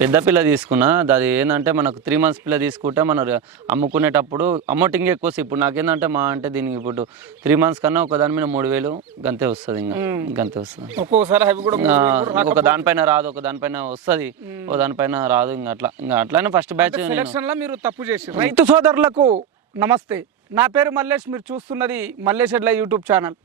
పెద్ద పిల్ల తీసుకున్నా అది ఏంటంటే మనకు త్రీ మంత్స్ పిల్ల తీసుకుంటే మనం అమ్ముకునేటప్పుడు అమౌంట్ ఇంకా ఎక్కువ వస్తుంది. ఇప్పుడు నాకేందంటే మా అంటే దీనికి ఇప్పుడు త్రీ మంత్స్ కన్నా ఒక దాని మీద మూడు వేలు గంతే వస్తుంది ఇంకా. గంతే వస్తుంది. ఒక్కొక్కసారి ఒక దానిపైన రాదు ఒక దానిపైన వస్తుంది. ఒక దానిపైన రాదు ఇంకా అట్లా. ఇంకా అట్లానే ఫస్ట్ బ్యాచ్ మీరు తప్పు చేసి రైతు సోదరులకు నమస్తే. నా పేరు మల్లేష్ మీరు చూస్తున్నది మల్లేష్ ఎడ్ల యూట్యూబ్ ఛానల్.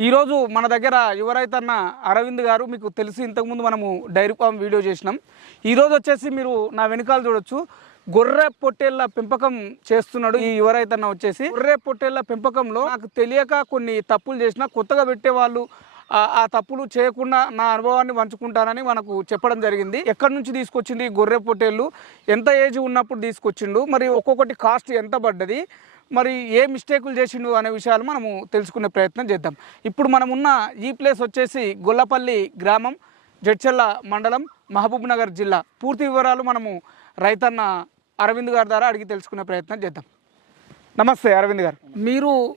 ఈరోజు మన దగ్గర యువరైతన్న అరవింద్ గారు మీకు తెలిసి ఇంతకుముందు మనము డైరీ ఫామ్ వీడియో చేసినాం. ఈరోజు వచ్చేసి మీరు నా వెనకాల చూడొచ్చు. గొర్రె పొట్టేళ్ళ పెంపకం చేస్తున్నాడు ఈ యువరైతన్న వచ్చేసి. గొర్రె పొట్టేళ్ళ పెంపకంలో నాకు తెలియక కొన్ని తప్పులు చేసిన కొత్తగా పెట్టే వాళ్ళు ఆ- తప్పులు చేయకుండా నా అనుభవాన్ని పంచుకుంటానని మనకు చెప్పడం జరిగింది. ఎక్కడి నుంచి తీసుకొచ్చింది గొర్రె పొట్టేళ్ళు ఎంత ఏజ్ ఉన్నప్పుడు తీసుకొచ్చిండు? మరి ఒక్కొక్కటి కాస్ట్ ఎంత పడ్డది? మరి ఏ మిస్టేకులు చేసిండు అనే విషయాలు మనము తెలుసుకునే ప్రయత్నం చేద్దాం. ఇప్పుడు మనం ఉన్న ఈ ప్లేస్ వచ్చేసి గొల్లపల్లి గ్రామం జడ్చెల్ల మండలం మహబూబ్ నగర్ జిల్లా. పూర్తి వివరాలు మనము రైతన్న అరవింద్ గారి ద్వారా అడిగి తెలుసుకునే ప్రయత్నం చేద్దాం. నమస్తే అరవింద్ గారు. మీరు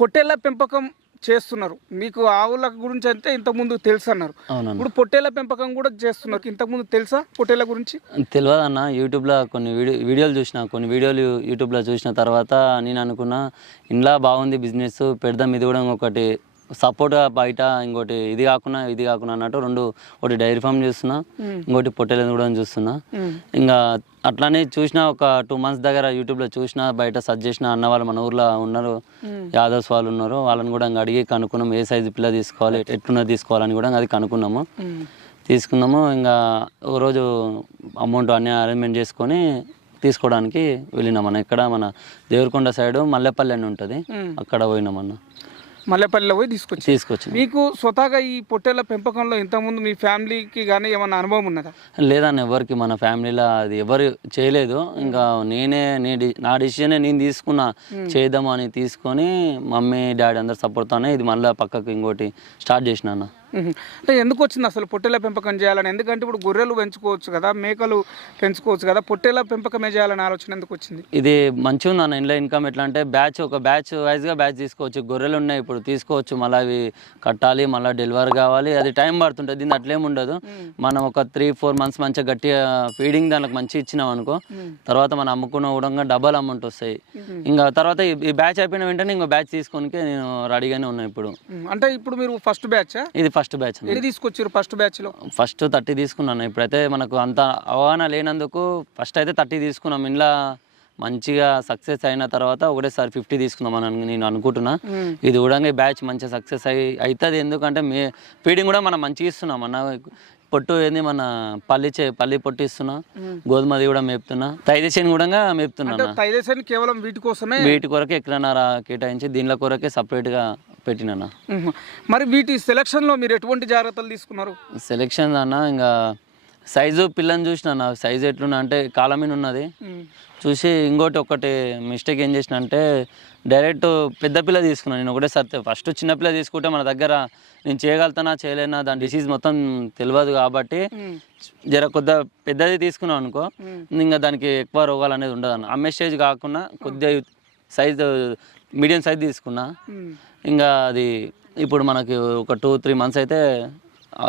పొట్టేళ్ళ పెంపకం చేస్తున్నారు. మీకు ఆవుల గురించి అంటే ఇంతకుముందు తెలుసు అన్నారు ఇప్పుడు పొట్టేళ్ళ పెంపకం కూడా చేస్తున్నారు. ఇంతకుముందు తెలుసా పొట్టేళ్ళ గురించి? తెలియదు అన్న యూట్యూబ్లో కొన్ని వీడియో వీడియోలు చూసిన కొన్ని వీడియోలు యూట్యూబ్లో చూసిన తర్వాత నేను అనుకున్నా ఇంట్లో బాగుంది బిజినెస్ పెడదాం ఇది కూడా ఒకటి సపోర్ట్గా బయట ఇంకోటి ఇది కాకుండా ఇది కాకుండా అన్నట్టు రెండు ఒకటి డైరీ ఫామ్ చూస్తున్నా ఇంకోటి పొట్టేలను కూడా చూస్తున్నా. ఇంకా అట్లానే చూసిన ఒక టూ మంత్స్ దగ్గర యూట్యూబ్లో చూసిన బయట సర్చ్ చేసిన అన్న వాళ్ళు మన ఊర్లో ఉన్నారు యాదవ్స్ వాళ్ళు ఉన్నారు వాళ్ళని కూడా ఇంకా అడిగి కనుక్కున్నాం ఏ సైజు పిల్ల తీసుకోవాలి ఎట్లున్నది తీసుకోవాలని కూడా అది కనుక్కున్నాము. తీసుకున్నాము ఇంకా ఒక రోజు అమౌంట్ అన్నీ అరేంజ్మెంట్ చేసుకొని తీసుకోవడానికి వెళ్ళినాం అన్న ఇక్కడ మన దేవరకొండ సైడ్ మల్లెపల్లి అని ఉంటుంది అక్కడ పోయినామన్న. మల్లెపల్లిలో పోయి తీసుకొచ్చి తీసుకొచ్చిన మీకు స్వతహాగా ఈ పొట్టేళ్ళ పెంపకంలో ఇంతకుముందు మీ ఫ్యామిలీకి కానీ ఏమన్నా అనుభవం ఉన్నదా? లేదన్న ఎవరికి మన ఫ్యామిలీలో అది ఎవరు చేయలేదు. ఇంకా నేనే నీ నా డిసిజనే నేను తీసుకున్నా. చేద్దాము అని తీసుకొని మమ్మీ డాడీ అందరు సపోర్ట్తోనే ఇది మళ్ళీ పక్కకు ఇంకోటి స్టార్ట్ చేసిన అన్న. అంటే ఎందుకు వచ్చింది అసలు పొట్టేళ్ళ పెంపకం చేయాలని? ఎందుకంటే ఇప్పుడు గొర్రెలు పెంచుకోవచ్చు కదా మేకలు పెంచుకోవచ్చు కదా పొట్టేళ్ళ పెంపకమే చేయాలని ఆలోచన ఎందుకు వచ్చింది? ఇది మంచిగా ఉంది అన్న ఇంట్లో ఇన్కమ్ ఎట్లా అంటే బ్యాచ్ ఒక బ్యాచ్ వైజ్గా బ్యాచ్ తీసుకోవచ్చు. గొర్రెలు ఉన్నాయి ఇప్పుడు తీసుకోవచ్చు. మళ్ళీ అవి కట్టాలి మళ్ళీ డెలివరీ కావాలి. అది టైం పడుతుంటుంది దీన్ని అట్లేం ఉండదు. మనం ఒక త్రీ ఫోర్ మంత్స్ మంచిగా గట్టిగా ఫీడింగ్ దానికి మంచి ఇచ్చినాం అనుకో తర్వాత మనం అమ్ముకున్న కూడా డబల్ అమౌంట్ వస్తాయి. ఇంకా తర్వాత ఈ- బ్యాచ్ అయిపోయిన వెంటనే ఇంకో బ్యాచ్ తీసుకోనికి నేను రెడీగానే ఉన్నా ఇప్పుడు. అంటే ఇప్పుడు మీరు ఫస్ట్ బ్యాచ్ ఇది ఫస్ట్ బ్యాచ్ ఎన్ని తీసుకొచ్చారు ఫస్ట్ బ్యాచ్లో ఫస్ట్ థర్టీ తీసుకున్నాను. ఇప్పుడైతే మనకు అంత అవగాహన లేనందుకు ఫస్ట్ అయితే థర్టీ తీసుకున్నాం. ఇంట్లో మంచిగా సక్సెస్ అయిన తర్వాత ఒకటేసారి ఫిఫ్టీ తీసుకుందాం అని నేను అనుకుంటున్నా. ఇది కూడా ఈ బ్యాచ్ మంచిగా సక్సెస్ అయి అవుతుంది ఎందుకంటే మే ఫీడింగ్ కూడా మనం మంచిగా ఇస్తున్నాం అన్న. పొట్టు ఏంది మన పల్లి చే పల్లి పొట్టు ఇస్తున్నా. గోధుమది కూడా మేపుతున్నా. తైదేశని కూడా మేపుతున్నా. తైదేశాన్ని కేవలం వీటి కోసమే? వీటి కొరకే ఎక్కడన్నా కేటాయించి దీనిలో కొరకే సపరేట్గా పెట్టినా. మరి వీటి సెలక్షన్లో మీరు ఎటువంటి జాగ్రత్తలు తీసుకున్నారు సెలెక్షన్ అన్న ఇంకా సైజు పిల్లని చూసిన నా సైజు ఎట్లున్నా అంటే కాలమీన ఉన్నది. చూసి ఇంకోటి ఒకటి మిస్టేక్ ఏం చేసిన అంటే డైరెక్ట్ పెద్ద పిల్ల తీసుకున్నాను నేను ఒకటేసారి ఫస్ట్ చిన్న పిల్ల తీసుకుంటే మన దగ్గర నేను చేయగలుగుతానా చేయలేనా దాని డిసీజ్ మొత్తం తెలియదు కాబట్టి. జర కొద్దిగా పెద్దది తీసుకున్నాం అనుకో ఇంకా దానికి ఎక్కువ రోగాలు అనేది ఉండదు అన్న అమ్మే స్టేజ్ కాకుండా కొద్దిగా సైజ్ మీడియం సైజ్ తీసుకున్నా. ఇంకా అది ఇప్పుడు మనకి ఒక టూ త్రీ మంత్స్ అయితే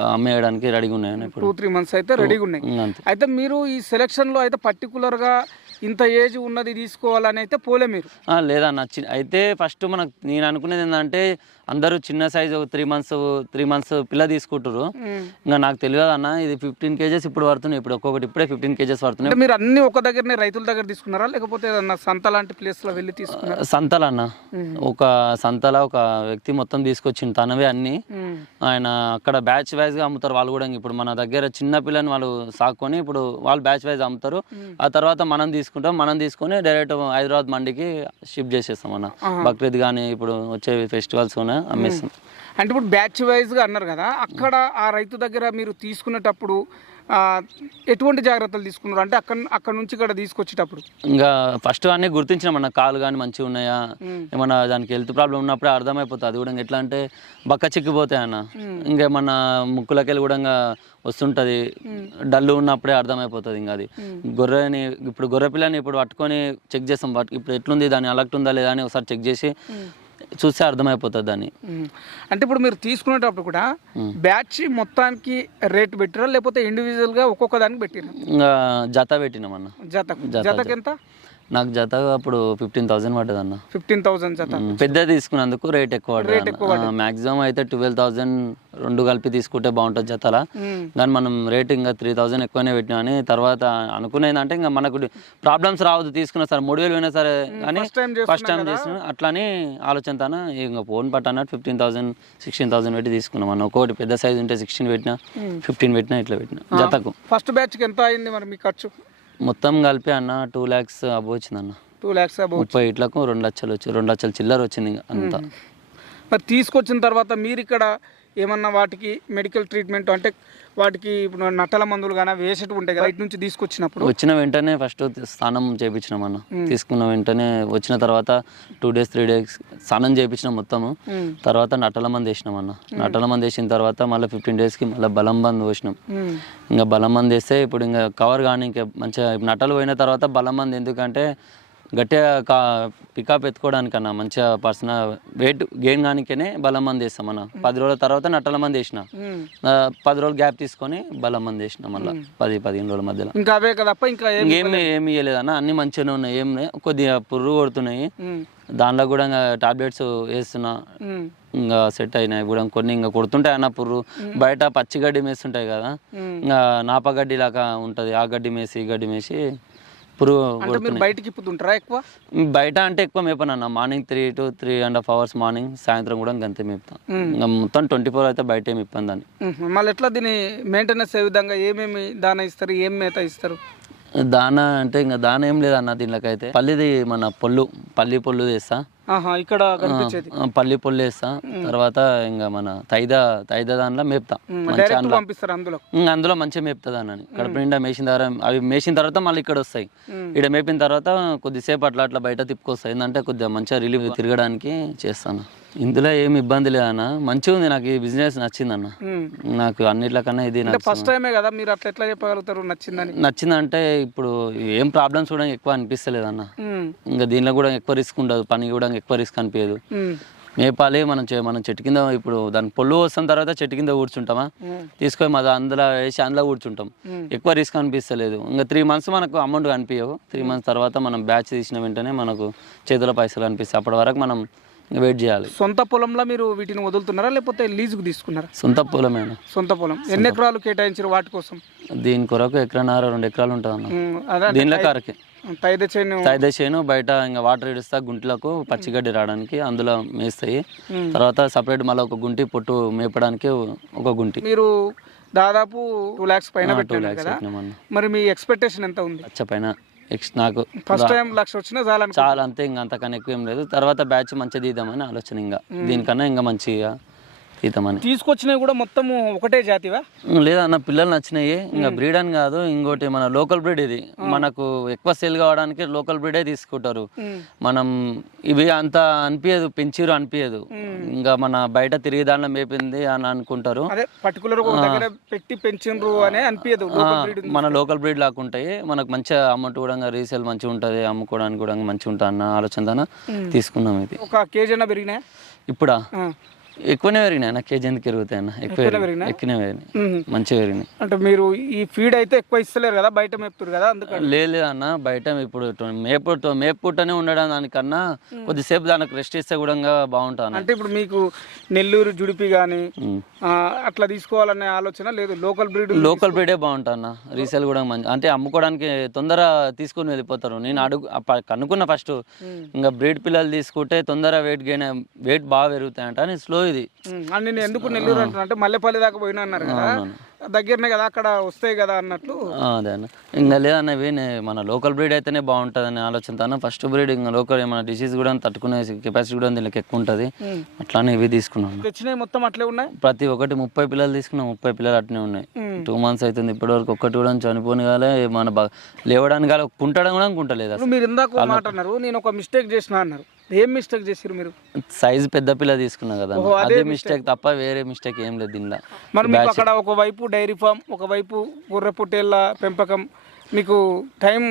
అమ్మేయడానికి రెడీగా ఉన్నాయని ఇప్పుడు. టూ త్రీ మంత్స్ అయితే రెడీగా ఉన్నాయి అయితే మీరు ఈ సెలక్షన్లో అయితే పర్టికులర్గా ఇంత ఏజ్ ఉన్నది తీసుకోవాలని అయితే పోలే మీరు. ఆ, లేదన్న చి అయితే ఫస్ట్ మనకు నేను అనుకునేది ఏంటంటే అందరూ చిన్న size three months three months పిల్ల తీసుకుంటారు. ఇంకా నాకు తెలియదు అన్న ఇది ఫిఫ్టీన్ కేజెస్ ఇప్పుడు పడుతున్నాయి. ఇప్పుడు ఒక్కొక్కటి ఇప్పుడే ఫిఫ్టీన్ కేజెస్ పడుతున్నాయి. మీరు అన్ని ఒక దగ్గరనే రైతుల దగ్గర తీసుకున్నారా? లేకపోతే ఏదన్నా సంత లాంటి ప్లేస్లో వెళ్ళి తీసుకున్నారా? సంతల అన్న. ఒక సంతల ఒక వ్యక్తి మొత్తం తీసుకొచ్చిండు తనవే అన్ని. ఆయన అక్కడ బ్యాచ్ వైజ్గా అమ్ముతారు వాళ్ళు కూడా. ఇప్పుడు మన దగ్గర చిన్న పిల్లని వాళ్ళు సాకొని ఇప్పుడు వాళ్ళు బ్యాచ్ వైజ్ అమ్ముతారు. ఆ తర్వాత మనం తీసుకుంటాం. మనం తీసుకొని డైరెక్ట్ హైదరాబాద్ మండికి షిఫ్ట్ చేసేస్తాం అన్న. బక్రీద్ కానీ ఇప్పుడు వచ్చే ఫెస్టివల్స్ ఉన్నాయి. అమ్మేస్తాం అంటే ఇప్పుడు బ్యాచ్ వైజ్గా అన్నారు కదా అక్కడ ఆ రైతు దగ్గర మీరు తీసుకునేటప్పుడు ఎటువంటి జాగ్రత్తలు తీసుకున్నారు? అంటే అక్కడ అక్కడ నుంచి ఇక్కడ తీసుకొచ్చేటప్పుడు? ఇంకా ఫస్ట్ అన్నీ గుర్తించినాం అన్న కాలు కానీ మంచిగా ఉన్నాయా? మ్మ్. ఏమన్నా దానికి హెల్త్ ప్రాబ్లం ఉన్నప్పుడే అర్థమైపోతుంది. అది కూడా ఎట్లా అంటే బక్క చిక్కిపోతాయి అన్న. ఇంకేమన్నా ముక్కులకెళ్ళి కూడా ఇంకా వస్తుంటుంది. డల్లు ఉన్నప్పుడే అర్థమైపోతుంది ఇంకా అది. గొర్రెని ఇప్పుడు గొర్రె పిల్లని ఇప్పుడు పట్టుకొని చెక్ చేస్తాం. ఇప్పుడు ఎట్లుంది దాని అలక్ట్ ఉందా లేదా అని ఒకసారి చెక్ చేసి చూస్తే అర్థమైపోతుంది దాన్ని. అంటే ఇప్పుడు మీరు తీసుకునేటప్పుడు కూడా బ్యాచ్ మొత్తానికి రేట్ పెట్టిరా? లేకపోతే ఇండివిజువల్గా ఒక్కొక్క దానికి పెట్టిరా? జత పెట్టినాం అన్న జతకు జత, జతకి ఎంత? నాకు జత అప్పుడు ఫిఫ్టీన్ థౌసండ్ పడ్డది అన్న ఫిఫ్టీన్ థౌసండ్ జత. పెద్ద తీసుకున్నందుకు రేట్ ఎక్కువ పడ్డది. మాక్సిమం అయితే ట్వెల్వ్ థౌసండ్ రెండు కలిపి తీసుకుంటే బాగుంటుంది జతల. కానీ మనం రేట్ ఇంకా త్రీ థౌసండ్ ఎక్కువనే పెట్టినా అని తర్వాత అనుకునేది అంటే ఇంకా మనకు ప్రాబ్లమ్స్ రావద్దు తీసుకున్నా సరే మూడు వేలు పోయినా సరే కానీ ఫస్ట్ టైం చేసిన అట్లానే ఆలోచనతాన ఇంకా ఫోన్ పట్టన్నట్టు ఫిఫ్టీన్ థౌసండ్ సిక్స్టీన్ థౌసండ్ పెట్టి తీసుకున్నాం అన్న. ఒక్కొక్కటి పెద్ద సైజ్ ఉంటే సిక్స్టీన్ పెట్టినా ఫిఫ్టీన్ పెట్టినా ఇట్లా పెట్టినా జతకు. ఫస్ట్ బ్యాచ్కి ఎంత అయింది మరి మీ ఖర్చు? మొత్తం కలిపి అన్న టూ ల్యాక్స్ అబ్బో వచ్చింది అన్న టూ ల్యాక్స్ అబౌ ముప్పై ఇట్లకు రెండు లక్షలు వచ్చి రెండు లక్షల చిల్లర వచ్చింది అంతా. మరి తీసుకొచ్చిన తర్వాత మీరు ఇక్కడ ఏమన్నా వాటికి మెడికల్ ట్రీట్మెంట్ అంటే వాటికి ఇప్పుడు నట్టల మందులు కానీ వేసేట్టు ఉంటాయి కదా బయట నుంచి తీసుకొచ్చినప్పుడు? వచ్చిన వెంటనే ఫస్ట్ స్నానం చేయించినాం అన్న. తీసుకున్న వెంటనే వచ్చిన తర్వాత టూ డేస్ త్రీ డేస్ స్నానం చేయించినాం మొత్తము. తర్వాత నట్టల మంది వేసినాం అన్న. నట్టల మంది వేసిన తర్వాత మళ్ళీ ఫిఫ్టీన్ డేస్కి మళ్ళీ బలం బంద్ పోసినాం. ఇంకా బలం మంది వేస్తే ఇప్పుడు ఇంకా కవర్ కానీ ఇంకా మంచిగా నట్టలు పోయిన తర్వాత బలం మంది ఎందుకంటే గట్టిగా కా పికప్ ఎత్తుకోవడానికన్నా మంచిగా పర్సనల్ వెయిట్ గెయిన్ కానికనే బలం మంది వేస్తాం అన్న. పది రోజుల తర్వాత నట్టల మంది వేసిన. పది రోజులు గ్యాప్ తీసుకొని బలం మంది వేసిన మళ్ళీ. పది పదిహేను రోజుల మధ్యలో. ఇంకా అవే కదప్ప ఇంకా ఏం ఇంకేమి ఏమి ఇవ్వలేదన్న అన్ని. మంచిగానే ఉన్నాయి ఏం. కొద్దిగా పురుగు కొడుతున్నాయి. దానిలో కూడా ఇంకా టాబ్లెట్స్ వేస్తున్నా. ఇంకా సెట్ అయినాయి కూడా కొన్ని ఇంకా కొడుతుంటాయి అన్న పుర్రు. బయట పచ్చి గడ్డి మేస్తుంటాయి కదా. ఇంకా నాప గడ్డి లాగా ఉంటుంది. ఆ గడ్డి మేసి ఈ గడ్డి మేసి పురుగు అంటే మీరు బయటికి ఇప్పుతుంటారా ఎక్కువ? బయట అంటే ఎక్కువ మేపను అన్న. Morning three to three and half hours morning సాయంత్రం కూడా ఇంకంతే మేపుతాం. ఇంకా మొత్తం ట్వంటీ ఫోర్ అయితే బయటే దాన్ని. ఉమ్. మళ్ళీ ఎట్లా దీని మెయింటెనెన్స్ ఏ విధంగా ఏమేమి దాన ఇస్తారు ఏం మేత ఇస్తారు? దానా అంటే ఇంకా దాన ఏం లేదన్న దీనిలోకైతే. పల్లిది మన పొల్లు పల్లి పొల్లు వేస్తా ఇక్కడ పల్లి పొల్లు వేస్తా తర్వాత ఇంకా మన తైద తైద దానిలో మేపుతా. అందులో. మంచిగా మేపుతుంది అన్నని కడుపు నిండా మేసిన తర్వాత అవి మేసిన తర్వాత మళ్ళీ ఇక్కడ వస్తాయి. ఇక్కడ మేపిన తర్వాత కొద్దిసేపు అట్లా అట్లా బయట తిప్పుకొస్తాయి. ఏంటంటే కొద్దిగా మంచిగా రిలీఫ్ తిరగడానికి చేస్తాను. ఇందులో ఏమి ఇబ్బంది లేదన్న మంచిగా ఉంది నాకు ఈ బిజినెస్ నచ్చిందన్న. నాకు అన్నిట్లకన్నా ఇది ఫస్ట్ టైమే కదా మీరు అట్లా ఎట్లా చెప్పగలుగుతారు నచ్చిందని? నచ్చిందంటే ఇప్పుడు ఏం ప్రాబ్లమ్స్ కూడా ఎక్కువ అనిపిస్తలేదన్న ఉమ్. ఇంకా దీనిలో కూడా ఎక్కువ రిస్క్ ఉండదు పని కూడా ఎక్కువ రిస్క్ అనిపించదు. మేపాలి మనం మనం చెట్టు కింద ఇప్పుడు దాని పొల్లు వస్తున్న తర్వాత చెట్టు కింద కూర్చుంటామా. తీసుకొని మా అందులో వేసి అందులో కూర్చుంటాం. ఎక్కువ రిస్క్ అనిపిస్తలేదు. ఇంకా త్రీ మంత్స్ మనకు అమౌంట్ కనిపించవు. త్రీ మంత్స్ తర్వాత మనం బ్యాచ్ తీసిన వెంటనే మనకు చేతిలో పైసలు కనిపిస్తాయి అప్పటి వరకు మనం వెయిట్ చేయాలి. సొంత పొలంలో మీరు వీటిని వదులుతున్నారా లేకపోతే లీజుకు తీసుకున్నారా? సొంత పొలమేనా సొంత పొలం. ఎన్ని ఎకరాలు కేటాయించారు వాటి కోసం? దీని కొరకు ఎకరన్నర రెండు ఎకరాలు ఉంటుంది దీనిలో కరకే. తైద చేను. తైద చేను బయట ఇంకా వాటర్ ఇడుస్తా గుంట్లకు పచ్చిగడ్డి రావడానికి అందులో మేస్తాయి. తర్వాత సపరేట్ మళ్ళీ ఒక గుంటి పొట్టు మేపడానికి ఒక గుంటి. మీరు దాదాపు టూ ల్యాక్స్ పైన పెట్టారు కదా? మరి మీ ఎక్స్పెక్టేషన్ ఎంత ఉంది? పైన. ఎక్స్ నాకు ఫస్ట్ టైం లక్ష వచ్చినా చాలని చాలా అంతే ఇంకా అంతకన్నా ఎక్కువ ఏం లేదు. తర్వాత బ్యాచ్ మంచిగా తీద్దామని ఆలోచన ఇంకా. దీనికన్నా ఇంకా మంచిగా తీద్దామని తీసుకొచ్చినవి కూడా మొత్తము ఒకటే జాతివా? లేదా నా పిల్లలు నచ్చినాయి. ఇంకా బ్రీడ్ అని కాదు ఇంకోటి మన లోకల్ బ్రీడ్ ఇది. మనకు ఎక్కువ సేల్ కావడానికి లోకల్ బ్రీడే తీసుకుంటారు. మనం ఇవి అంత అనిపించదు పెంచిరు అనిపించదు ఇంకా మన బయట తిరిగి దాంట్లో మేపింది అని అనుకుంటారు. పర్టికులర్ పెట్టి పెంచిండ్రు అనే అనిపించదు మన లోకల్ బ్రీడ్ లాగా ఉంటాయి. మనకు మంచిగా అమౌంట్ కూడా రీసేల్ మంచిగా ఉంటుంది అమ్ముకోవడానికి కూడా మంచిగా ఉంటుంది అన్న ఆలోచనతో తీసుకున్నాం ఇది. ఒక కేజీ అన్న పెరిగినాయా? ఇప్పుడా. ఎక్కువనే పెరిగినాయి అన్న. కేజీ ఎందుకు పెరుగుతాయి అన్న? ఎక్కువ పెరిగినాయి. ఎక్కువనే పెరిగినాయి. మంచిగా పెరిగినాయి. అంటే మీరు ఈ ఫీడ్ అయితే ఎక్కువ ఇస్తలేరు కదా బయట మేపుతారు కదా అందుకని. లేదు అన్న. బయట ఇప్పుడు మేపు మేపుకుంటూనే ఉండడం దానికన్నా కొద్దిసేపు దానికి రెస్ట్ ఇస్తే కూడా బాగుంటుంది అంటే ఇప్పుడు మీకు నెల్లూరు జుడిపి కానీ. అట్లా తీసుకోవాలనే ఆలోచన లేదు? లోకల్ బ్రీడ్ లోకల్ బ్రీడే బాగుంటుంది అన్న. రీసేల్ కూడా మంచి అంటే అమ్ముకోవడానికి తొందర తీసుకొని వెళ్ళిపోతారు. నేను అడుగు కనుక్కున్న ఫస్ట్. ఇంకా బ్రీడ్ పిల్లలు తీసుకుంటే తొందర వెయిట్ గెయిన్ వెయిట్ బాగా పెరుగుతాయంట. అని స్లో ఇది. నేను ఎందుకు నెల్లూరు అంటున్నా అంటే మల్లెపల్లి దాకా పోయినా అన్నారు కదా. దగ్గరనే కదా అక్కడ వస్తాయి కదా అన్నట్లు. అదే అన్న. ఇంకా లేదన్న ఇవి నే- మన లోకల్ బ్రీడ్ అయితేనే బాగుంటుంది అనే ఆలోచనతో ఫస్ట్ బ్రీడ్ ఇంకా లోకల్ మన డిసీజ్ కూడా తట్టుకునే కెపాసిటీ కూడా దీనికి ఎక్కువ ఉంటుంది. అట్లానే ఇవి తీసుకున్నాను తెచ్చినవి మొత్తం అట్లే ఉన్నాయి? ప్రతి ఒక్కటి ముప్పై పిల్లలు తీసుకున్నా ముప్పై పిల్లలు అట్నే ఉన్నాయి. టూ మంత్స్ అవుతుంది ఇప్పటివరకు ఒక్కటి కూడా చనిపోని కాలే మన లేవడానికి కాలే కుంటడం కూడా కుంటలేదు మీరు ఇందాక మాట అన్నారు నేను ఒక మిస్టేక్ చేసిన అన్నారు. ఏం మిస్టేక్ చేసారు మీరు? సైజ్ పెద్ద పిల్ల తీసుకున్నా కదా. అదే మిస్టేక్ తప్ప వేరే మిస్టేక్ ఏం లేదు దీనిలో. మరి మీకు అక్కడ ఒకవైపు డైరీ ఫామ్ ఒకవైపు గొర్రె పొట్టేళ్ళ పెంపకం మీకు టైం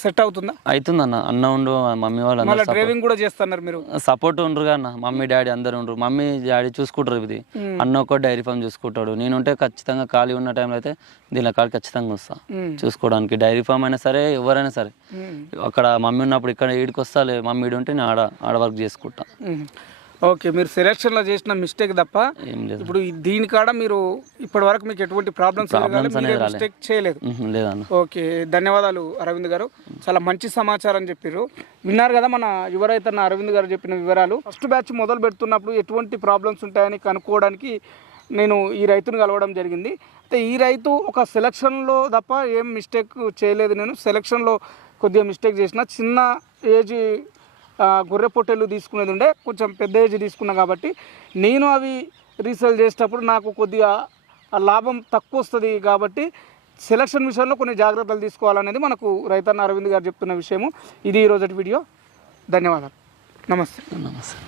సెట్ అవుతుందా? అవుతుందన్న అన్న ఉండు మమ్మీ వాళ్ళు మళ్ళీ డ్రైవింగ్ కూడా చేస్తున్నారు మీరు. సపోర్ట్ ఉండరు అన్న మమ్మీ డాడీ అందరు ఉండరు. మమ్మీ డాడీ చూసుకుంటారు ఇది. అన్న ఒక్క డైరీ ఫామ్ చూసుకుంటాడు. నేనుంటే ఖచ్చితంగా ఖాళీ ఉన్న టైంలో అయితే దీనిలో కాడ ఖచ్చితంగా వస్తా. చూసుకోవడానికి డైరీ ఫామ్ అయినా సరే ఎవరైనా సరే. అక్కడ మమ్మీ ఉన్నప్పుడు ఇక్కడ ఈడికి వస్తాలే మమ్మీ ఈడు ఉంటే నేను ఆడ ఆడ వర్క్ చేసుకుంటా. ఓకే మీరు సెలక్షన్లో చేసిన మిస్టేక్ తప్ప ఏం లేదు. ఇప్పుడు ఈ దీని కాడ మీరు ఇప్పటి వరకు మీకు ఎటువంటి ప్రాబ్లమ్స్ Problems అనేది రాలే. మిస్టేక్ చేయలేదు. లేదన్న ఓకే ధన్యవాదాలు అరవింద్ గారు. చాలా మంచి సమాచారం చెప్పారు విన్నారు కదా మన యువ రైతన్న అరవింద్ గారు చెప్పిన వివరాలు. ఫస్ట్ బ్యాచ్ మొదలు పెడుతున్నప్పుడు ఎటువంటి ప్రాబ్లమ్స్ ఉంటాయని కనుక్కోవడానికి నేను ఈ రైతును కలవడం జరిగింది. అయితే ఈ రైతు ఒక సెలక్షన్లో తప్ప ఏం మిస్టేక్ చేయలేదు. నేను సెలక్షన్లో కొద్దిగా మిస్టేక్ చేసిన. చిన్న ఏజ్ గొర్రె పొట్టెలు తీసుకునేది ఉండే. కొంచెం పెద్ద ఏజ్ తీసుకున్నా కాబట్టి నేను అవి రీసేల్ చేసేటప్పుడు నాకు కొద్దిగా లాభం తక్కువ వస్తుంది కాబట్టి సెలక్షన్ విషయంలో కొన్ని జాగ్రత్తలు తీసుకోవాలనేది మనకు రైతన్న అరవింద్ గారు చెప్తున్న విషయము. ఇది ఈరోజటి వీడియో. ధన్యవాదాలు. నమస్తే. నమస్తే.